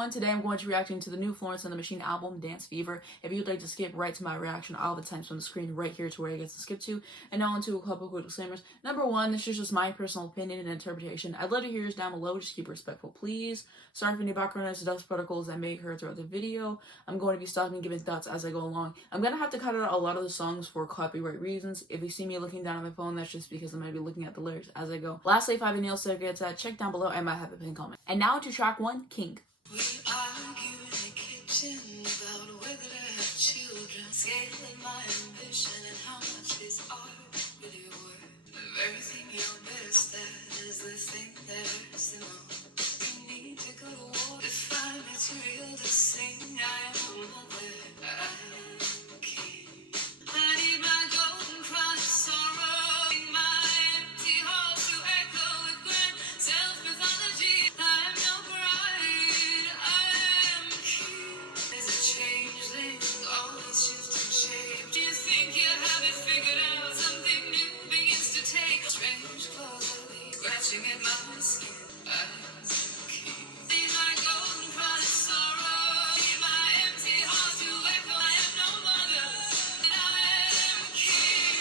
everyone, today I'm going to be reacting to the new Florence and the Machine album, Dance Fever. If you'd like to skip right to my reaction, I'll have the times on the screen right here to where it gets to skip to. And now into a couple quick disclaimers. Number one, this is just my personal opinion and interpretation. I'd love to hear yours down below, just keep it respectful, please. Sorry for any background noise, dust particles that may occur throughout the video. I'm going to be stopping and giving thoughts as I go along. I'm going to have to cut out a lot of the songs for copyright reasons. If you see me looking down at my phone, that's just because I might be looking at the lyrics as I go. Lastly, if I have any else to get to, check down below, I might have a pinned comment. And now to track one, King. We argue in the kitchen about whether to have children, scaling my ambition and how much is art really worth. Of everything you're best at is the thing that hurts the most. We need to go to war to find material to sing. I am a mother, I am king. I need my golden crown of sorrow, my empty hall to echo with grand self-mythology. I'm no bride, I am king. There's a changeling, always shifting shape. Do you think you have it figured out? Something new begins to take strange clothes of me, scratching at my skin. I am king. Need my golden crown of sorrow, need my empty heart to echo. I am no mother, and I am king.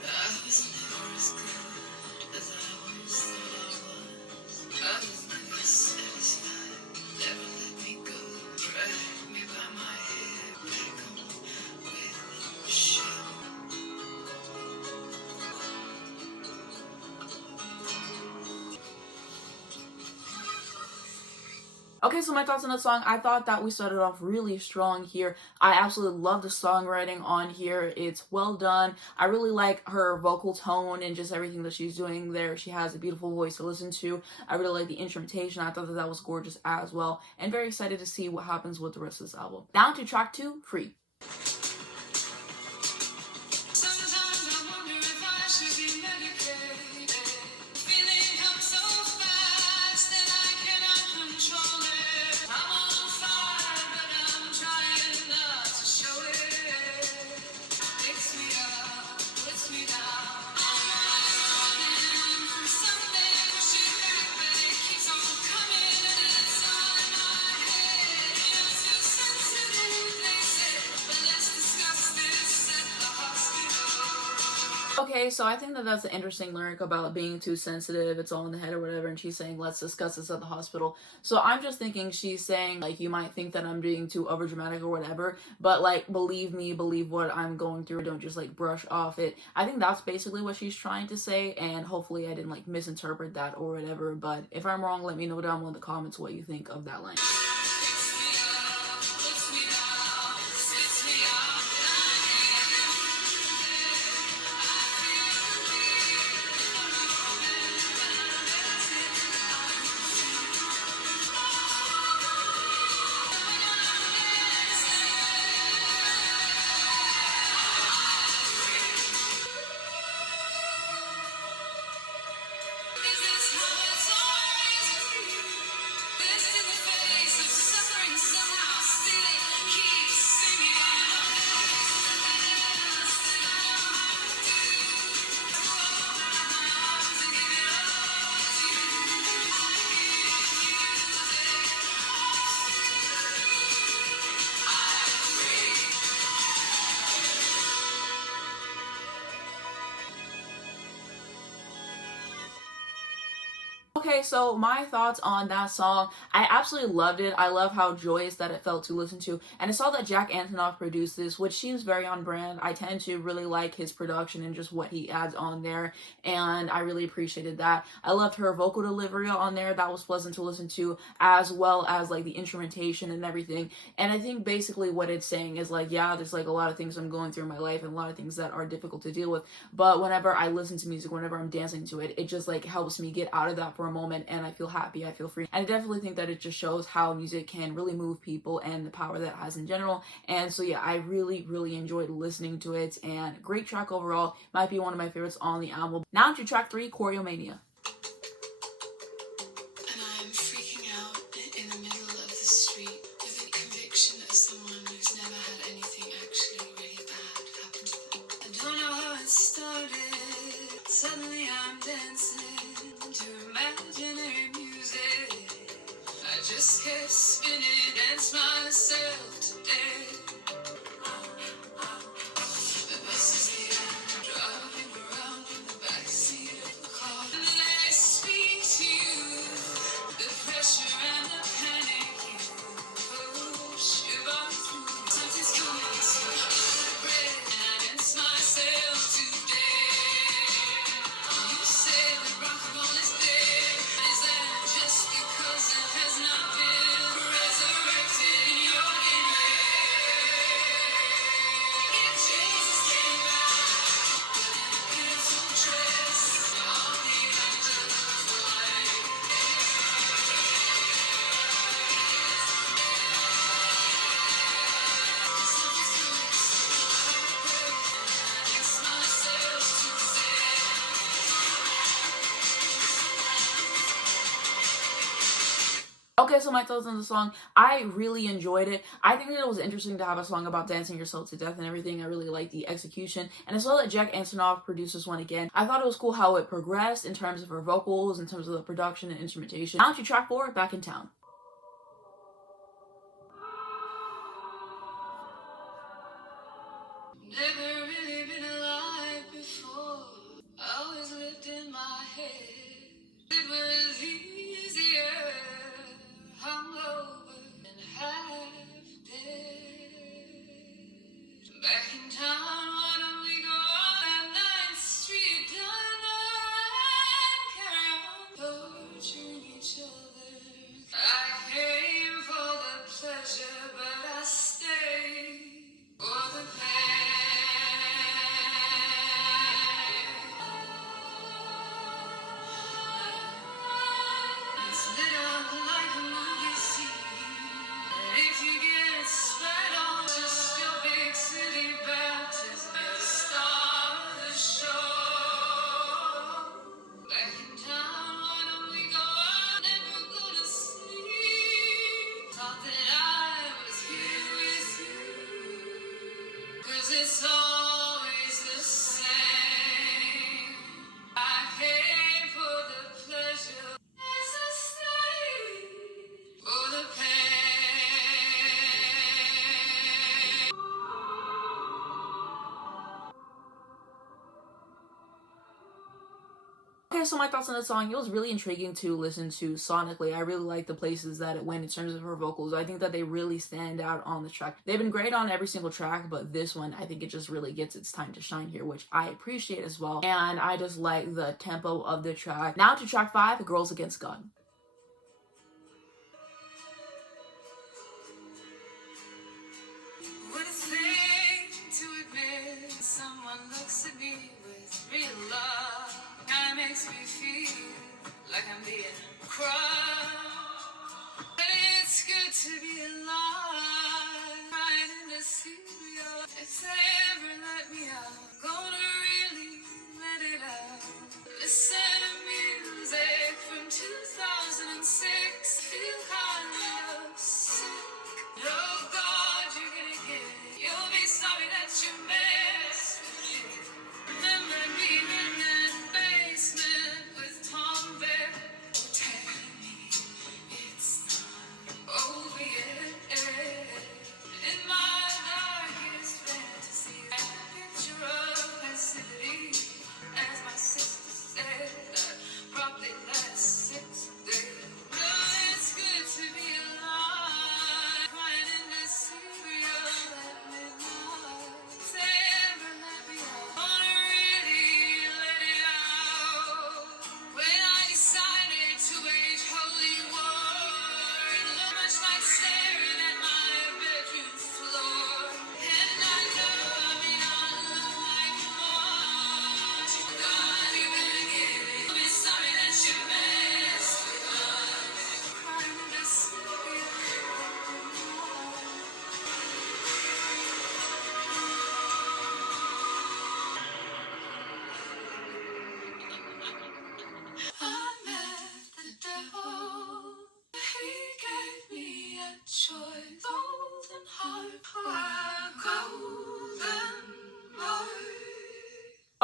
I was never as good as I always thought I was never satisfied, never let me go. Drag me by my hair back home with shame. Okay, so my thoughts on the song. I thought that we started off really strong here. I absolutely love the songwriting on here. It's well done. I really like her vocal tone and just everything that she's doing there. She has a beautiful voice to listen to. I really like the instrumentation. I thought that that was gorgeous as well. And very excited to see what happens with the rest of this album. Down to track 2, Free. Sometimes I wonder if I should be medicated. Feeling comes so fast and I cannot control it. I'm on fire, but I'm trying not to show it. Picks me up, puts me down. I'm running from something, pushing back, but it keeps on coming and it's on my head. You're too sensitive, they say, but let's discuss this at the hospital. Okay, so I think that that's an interesting lyric about being too sensitive, it's all in the head or whatever, and she's saying, let's discuss this at the hospital. So I'm just thinking she's saying, like, you might think that I'm being too overdramatic or whatever, but, like, believe me, believe what I'm going through, don't just, like, brush off it. I think that's basically what she's trying to say, and hopefully I didn't, like, misinterpret that or whatever, but if I'm wrong, let me know down below in the comments what you think of that line. Okay, so my thoughts on that song, I absolutely loved it. I love how joyous that it felt to listen to. And I saw that Jack Antonoff produced this, which seems very on brand. I tend to really like his production and just what he adds on there, and I really appreciated that. I loved her vocal delivery on there. That was pleasant to listen to, as well as like the instrumentation and everything. And I think basically what it's saying is like, yeah, there's like a lot of things I'm going through in my life and a lot of things that are difficult to deal with, but whenever I listen to music, whenever I'm dancing to it, it just like helps me get out of that for a moment, and I feel happy, I feel free. And I definitely think that it just shows how music can really move people and the power that it has in general. And so yeah, I really enjoyed listening to it, and great track overall. Might be one of my favorites on the album. Now to track 3, Choreomania. And I'm just kept spinning, dance myself to death. But this is the end, driving around in the backseat of the car. And then I speak to you, the pressure and the panic, you shiver through. Something's coming, so I breath, and I dance myself to death. You say that rock and roll is dead. Is that just because it has not been resurrected in your image? If Jesus came back in a full dress, all the angels white. Something's coming, so I pray, and I dance myself to death. Okay, so my thoughts on the song. I really enjoyed it. I think that it was interesting to have a song about dancing yourself to death and everything. I really liked the execution. And I saw that Jack Antonoff produced this one again. I thought it was cool how it progressed in terms of her vocals, in terms of the production and instrumentation. Now to track 4, Back in Town. Never really been alive before. Always lived in my head. It was easier, hungover and half dead. Back in town, why don't we go on that 9th Street diner and carry on torturing each other? I came for the pleasure, but I stayed for the pain. It's lit up like a movie scene. And if you get spat on, just your big city baptism, you're the star of the show. Back in town, why don't we go out? Never go to sleep. Thought that I was here with you. 'Cause it's always the same. I came for the pleasure, as I stayed for the pain. Okay, so my thoughts on the song. It was really intriguing to listen to sonically. I really like the places that it went in terms of her vocals. I think that they really stand out on the track. They've been great on every single track, but this one, I think it just really gets its time to shine here, which I appreciate as well. And I just like the tempo of the track. Now to track 5, Girls Against God. What a thing to admit someone looks at me with real love. Kinda makes me feel like I'm being crushed. But it's good to be alive, right in the studio. If they ever let me out, I'm gonna really let it out. Listen to music from 2006. Feel kind of sick. Oh God, you're gonna get it. You'll be sorry that you messed with it. Remember being in that basement with Tom Bear, 10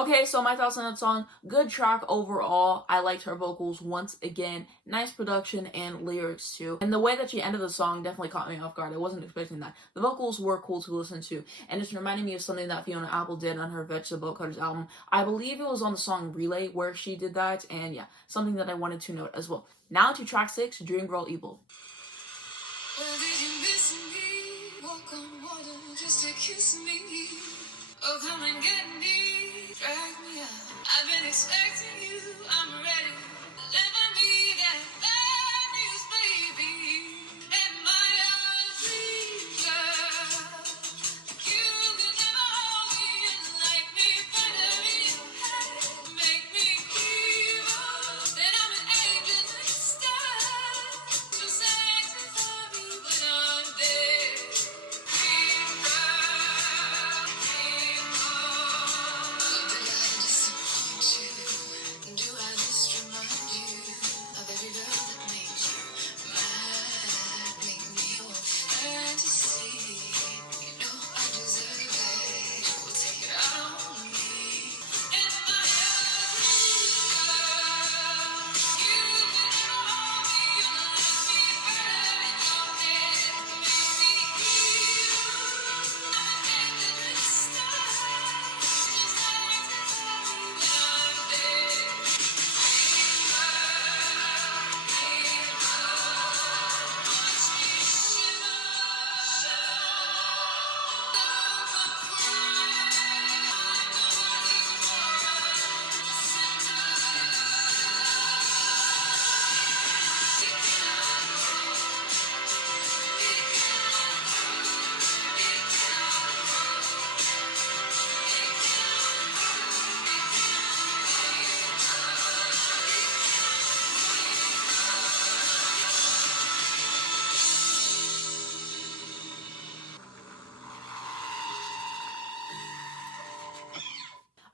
Okay, so my thoughts on that song, good track overall. I liked her vocals once again, nice production and lyrics too. And the way that she ended the song definitely caught me off guard. I wasn't expecting that. The vocals were cool to listen to, and it's reminding me of something that Fiona Apple did on her Vegetable Cutters album. I believe it was on the song Relay where she did that, and yeah, something that I wanted to note as well. Now to track 6, Dream Girl Evil. Well, did you miss me? Walk on water just to kiss me. Oh, come and get me. Drag me out. I've been expecting you. I'm ready. Deliver me that bad news, baby. Am I a dream girl? You can never hold me and like me better in your head. Make me evil. Then I'm an angel instead. So sanctify me when I'm dead. Dream girl, dream girl. Did I disappoint you? Do I just remind you of every girl that made you mad? Make me your fantasy. You know I deserve it. We'll take it out on me. Am I a dream girl? You can never hold me. You like me better in your head. Make me evil. I'm an angel instead. Just sanctify me when I'm dead. Watch me shiver.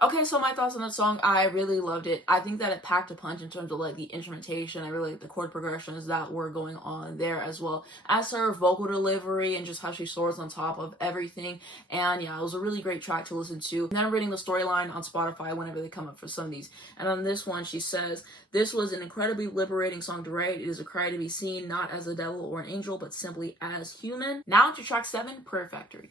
Okay, so my thoughts on that song, I really loved it. I think that it packed a punch in terms of like the instrumentation. I really like the chord progressions that were going on there, as well as her vocal delivery and just how she soars on top of everything. And yeah, it was a really great track to listen to. And then I'm reading the storyline on Spotify whenever they come up for some of these. And on this one, she says, "This was an incredibly liberating song to write. It is a cry to be seen not as a devil or an angel, but simply as human." Now to track 7, Prayer Factory.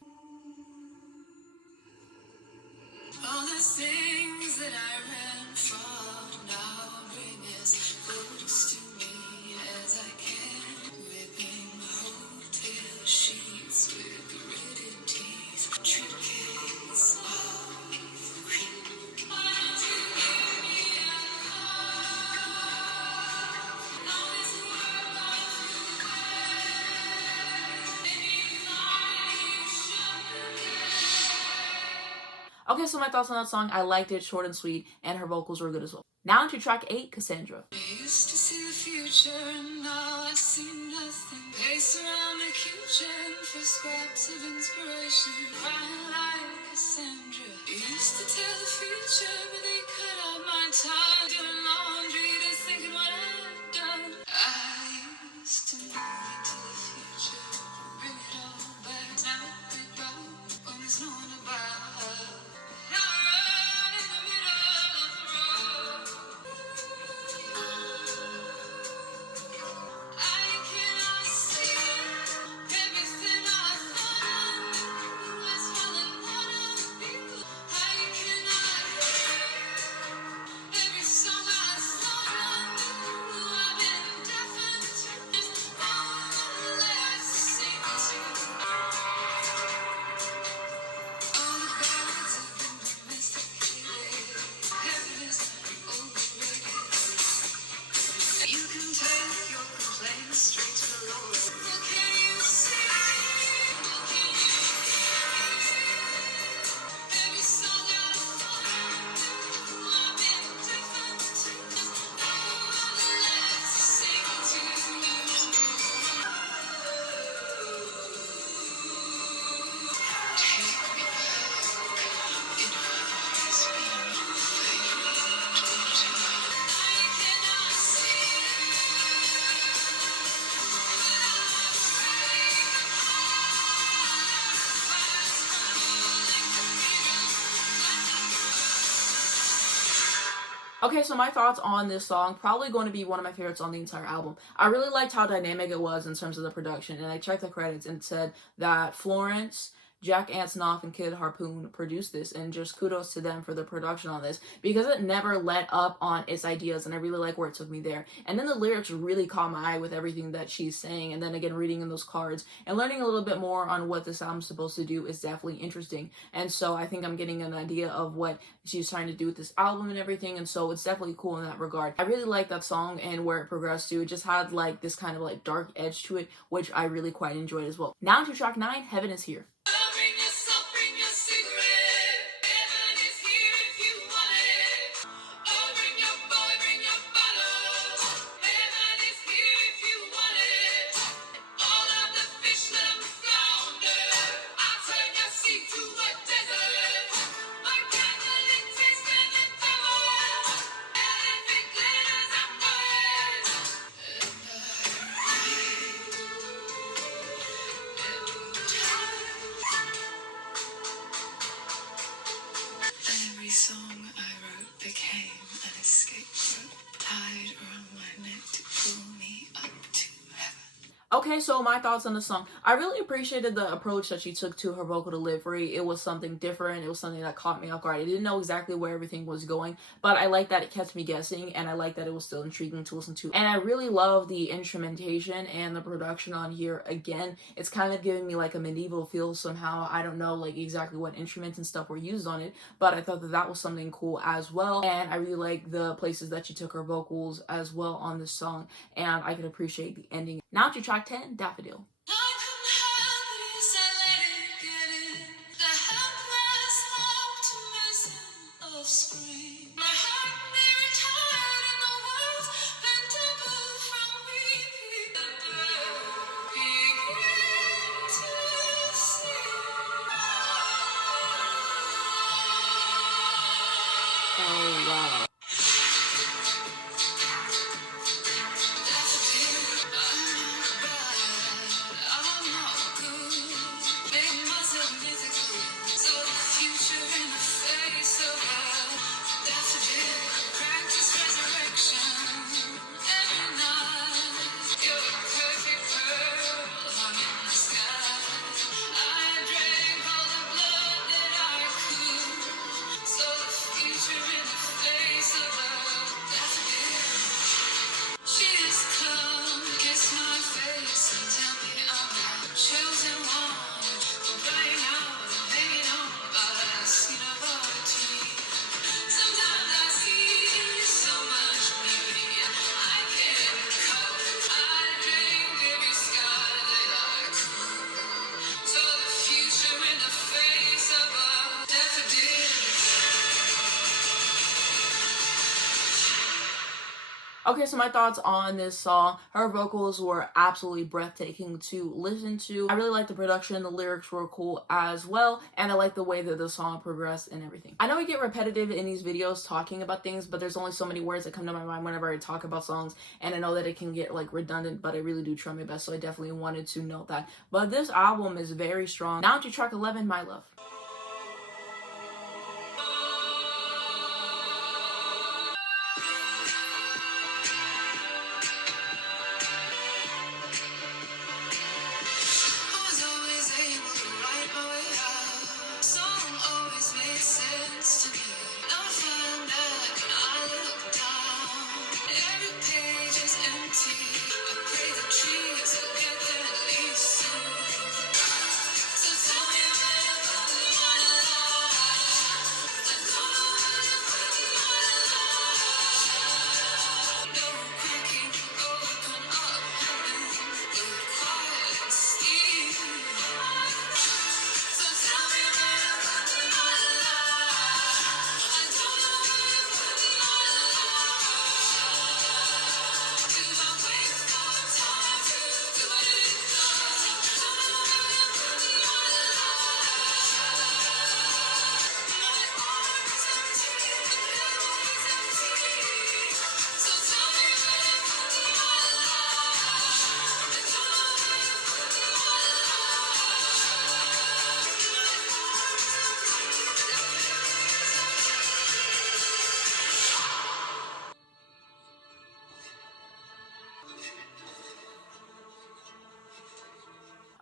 All the things that I ran from now bring as close to me as I can. Ripping hotel sheets with gritted teeth. Trinkets of creep. Why don't you give me a call? Know this world wants to maybe fly you. Okay, so my thoughts on that song, I liked it, short and sweet, and her vocals were good as well. Now to track 8, Cassandra. I used to see the future and now I see nothing. Pace around the kitchen for scraps of inspiration. Crying like Cassandra. I used to tell the future, but they cut out my time. Doing laundry to thinking what I'd done. I used to move into the future, bring it all back. Now we go when there's no one about. Now I run in the middle of the road. I cannot see everything I thought I knew is falling out of view. I cannot hear every song I thought I knew. I've been deafened to just all the last sing to. All the gods have been domesticated. Heaven is overrated. You can take your complaints straight to the Lord. What can you see? What can you hear? Every song I thought I knew, I've been different to. All the left to sing to. Take me back. It has been fatal. I cannot see. Okay, so my thoughts on this song, probably going to be one of my favorites on the entire album. I really liked how dynamic it was in terms of the production, and I checked the credits and it said that Florence, Jack Antonoff, and Kid Harpoon produced this, and just kudos to them for the production on this, because it never let up on its ideas, and I really like where it took me there. And then the lyrics really caught my eye with everything that she's saying, and then again reading in those cards and learning a little bit more on what this album's supposed to do is definitely interesting. And so I think I'm getting an idea of what she's trying to do with this album and everything, and so it's definitely cool in that regard. I really like that song and where it progressed to. It just had like this kind of like dark edge to it, which I really quite enjoyed as well. Now to track 9, Heaven Is Here. Every song I wrote became an escape rope tied around my neck to pull me up to heaven. Okay, so my thoughts on the song. I really appreciated the approach that she took to her vocal delivery. It was something different. It was something that caught me off guard. I didn't know exactly where everything was going, but I like that it kept me guessing, and I like that it was still intriguing to listen to. And I really love the instrumentation and the production on here. Again, it's kind of giving me like a medieval feel somehow. I don't know like exactly what instruments and stuff were used on it, but I thought that that was something cool as well. And I really like the places that she took her vocals as well on this song, and I could appreciate the ending. Now to track 10, Daffodil. Oh, wow. Okay, so my thoughts on this song. Her vocals were absolutely breathtaking to listen to. I really liked the production, the lyrics were cool as well, and I like the way that the song progressed and everything. I know I get repetitive in these videos talking about things, but there's only so many words that come to my mind whenever I talk about songs, and I know that it can get like redundant, but I really do try my best, so I definitely wanted to note that. But this album is very strong. Now to track 11, My Love.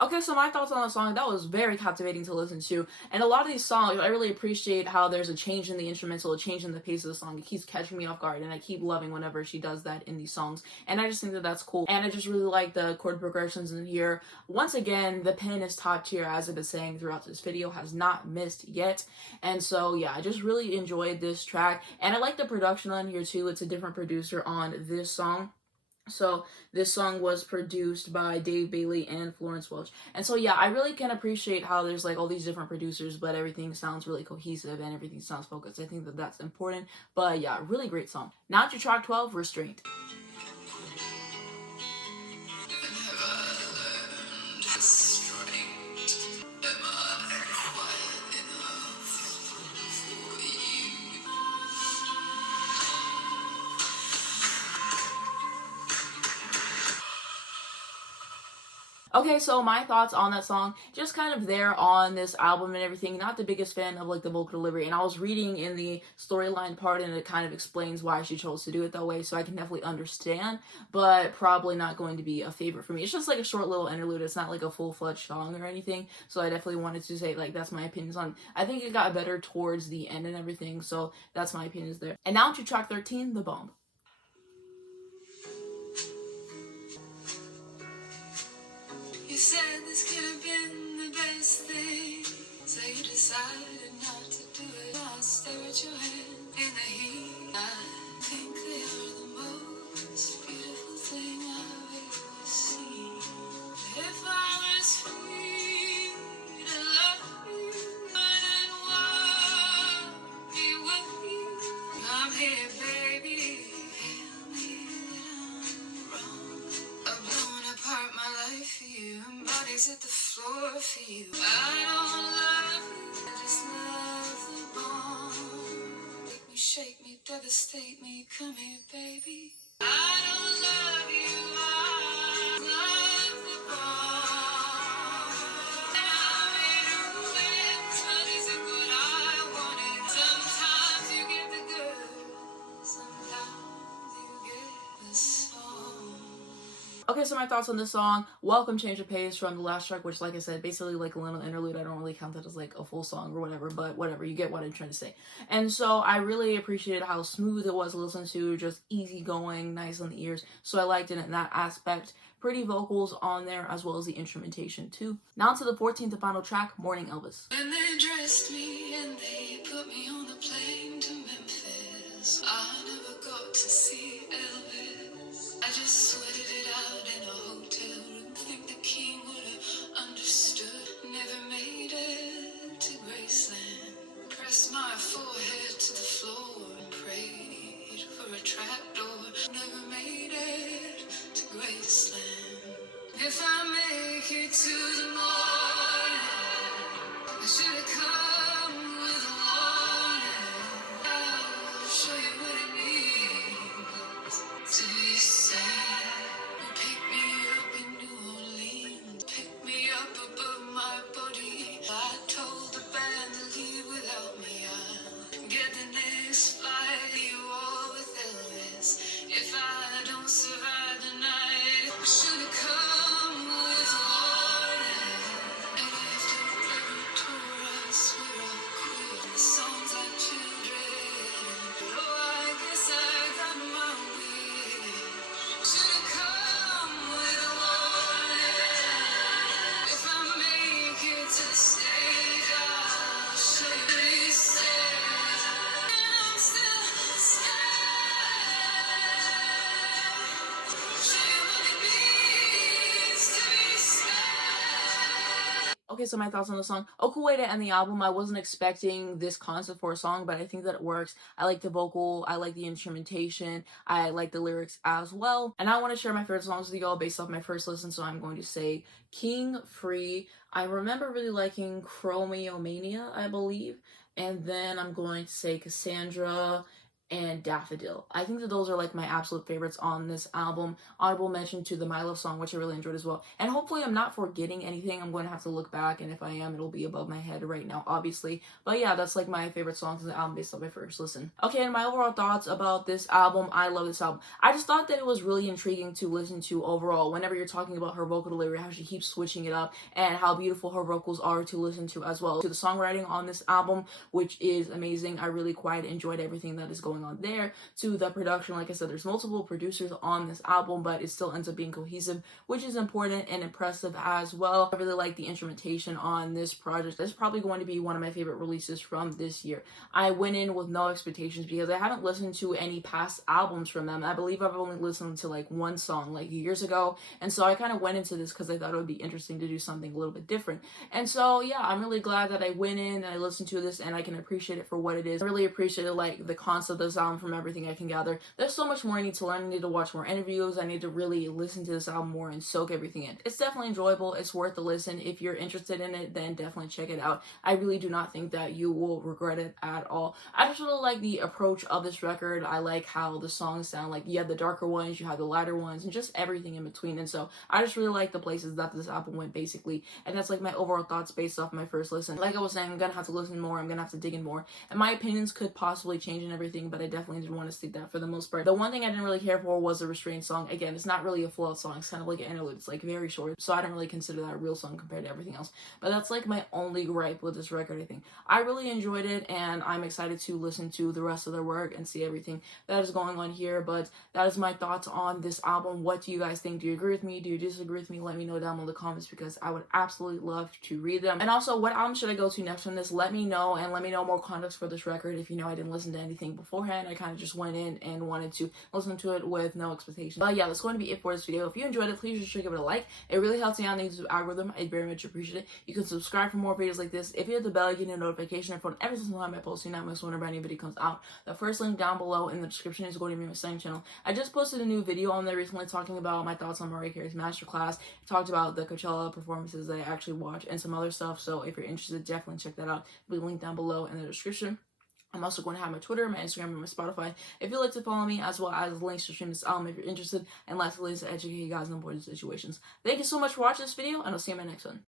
Okay, so my thoughts on the song, that was very captivating to listen to. And a lot of these songs, I really appreciate how there's a change in the instrumental, a change in the pace of the song. It keeps catching me off guard, and I keep loving whenever she does that in these songs. And I just think that that's cool. And I just really like the chord progressions in here. Once again, the pen is top tier, as I've been saying throughout this video, has not missed yet. And so, yeah, I just really enjoyed this track. And I like the production on here, too. It's a different producer on this song. So this song was produced by Dave Bailey and Florence Welch. And so yeah, I really can appreciate how there's like all these different producers, but everything sounds really cohesive and everything sounds focused. I think that that's important. But yeah, really great song. Now to track 12, Restraint. Okay, so my thoughts on that song, just kind of there on this album and everything. Not the biggest fan of like the vocal delivery, and I was reading in the storyline part and it kind of explains why she chose to do it that way, so I can definitely understand, but probably not going to be a favorite for me. It's just like a short little interlude. It's not like a full-fledged song or anything, so I definitely wanted to say like that's my opinions on. I think it got better towards the end and everything, so that's my opinions there. And now to track 13, The Bomb. You said this could have been the best thing, so you decided not to do it. I stare at your hand in the heat. I think they are the most beautiful thing I've ever seen. If I was free to love you, wouldn't walk away. I'm here, baby. Tell me that I'm wrong. I've blown apart my life for you, and bodies at the floor for you. I don't love you, I just love the bomb. Make me, shake me, devastate me, come here, baby. I don't love you, I love the bomb. And I made a wish, but isn't what I wanted. Sometimes you get the good, sometimes you get the song. Okay, so my thoughts on this song. Welcome Change of Pace from the last track, which like I said, basically like a little interlude. I don't really count that as like a full song or whatever, but whatever, you get what I'm trying to say. And so I really appreciated how smooth it was to listen to, just easygoing, nice on the ears. So I liked it in that aspect. Pretty vocals on there as well as the instrumentation too. Now to the 14th and final track, Morning Elvis. When they dressed me and they put me on the plane to Memphis, I never got to see Elvis. I just sweated it out in a hotel room. Think the king would have understood. Never made it to Graceland. Pressed my forehead to the floor and prayed for a trapdoor. Never made it to Graceland. If I make it to the morning, I should have come with a warning. I'll show you what it means to be sad. Pick me up in New Orleans, pick me up above my body. I told the band to leave without me. I'll get the next flight. You all with Elvis. If I don't survive the night, I should have come with a warning. And after every tour, I swear I'll quit. The songs I children. Oh, I guess I got my wish. Should have come with a warning. If I make it to the stage, I'll show you what he said. And I'm still scared. Show you what it means to be scared. Okay, so my thoughts on the song. A cool way to end the album. I wasn't expecting this concept for a song, but I think that it works. I like the vocal, I like the instrumentation, I like the lyrics as well. And I want to share my favorite songs with you all based off my first listen, so I'm going to say King, Free. I remember really liking Choreomania, I believe. And then I'm going to say Cassandra and Daffodil. I think that those are like my absolute favorites on this album. Honorable mention to the My Love song, which I really enjoyed as well. And hopefully I'm not forgetting anything. I'm going to have to look back, and if I am, it'll be above my head right now, obviously. But yeah, that's like my favorite songs in the album based on my first listen. Okay, and my overall thoughts about this album. I love this album. I just thought that it was really intriguing to listen to overall. Whenever you're talking about her vocal delivery, how she keeps switching it up, and how beautiful her vocals are to listen to as well. To the songwriting on this album, which is amazing. I really quite enjoyed everything that is going on there. To the production, like I said, there's multiple producers on this album, but it still ends up being cohesive, which is important and impressive as well. I really like the instrumentation on this project. This is probably going to be one of my favorite releases from this year. I went in with no expectations because I haven't listened to any past albums from them. I believe I've only listened to like one song like years ago, and so I kind of went into this because I thought it would be interesting to do something a little bit different. And so yeah, I'm really glad that I went in and I listened to this, and I can appreciate it for what it is. I really appreciated like the concept of this album from everything I can gather. There's so much more I need to learn. I need to watch more interviews. I need to really listen to this album more and soak everything in. It's definitely enjoyable. It's worth the listen. If you're interested in it, then definitely check it out. I really do not think that you will regret it at all. I just really like the approach of this record. I like how the songs sound. Like you have the darker ones, you have the lighter ones, and just everything in between. And so I just really like the places that this album went basically. And that's like my overall thoughts based off my first listen. Like I was saying, I'm gonna have to listen more. I'm gonna have to dig in more. And my opinions could possibly change and everything, but I definitely didn't want to state that for the most part. The one thing I didn't really care for was the Restraint song. Again, it's not really a full out song. It's kind of like an interlude. It's like very short. So I don't really consider that a real song compared to everything else. But that's like my only gripe with this record, I think. I really enjoyed it, and I'm excited to listen to the rest of their work and see everything that is going on here. But that is my thoughts on this album. What do you guys think? Do you agree with me? Do you disagree with me? Let me know down below in the comments because I would absolutely love to read them. And also, what album should I go to next on this? Let me know, and let me know more context for this record. If you know I didn't listen to anything beforehand, I kind of just went in and wanted to listen to it with no expectations. But yeah, that's going to be it for this video. If you enjoyed it, please just give it a like. It really helps me out in the YouTube algorithm. I'd very much appreciate it. You can subscribe for more videos like this. If you hit the bell, you get a notification for every single time I post. You not miss whenever any video comes out. The first link down below in the description is going to be my second channel. I just posted a new video on there recently talking about my thoughts on Mariah Carey's masterclass. Talked about the Coachella performances that I actually watched and some other stuff. So if you're interested, definitely check that out. It'll be linked down below in the description. I'm also going to have my Twitter, my Instagram, and my Spotify if you'd like to follow me, as well as links to stream this album if you're interested, and lastly, to educate you guys in important situations. Thank you so much for watching this video, and I'll see you in my next one.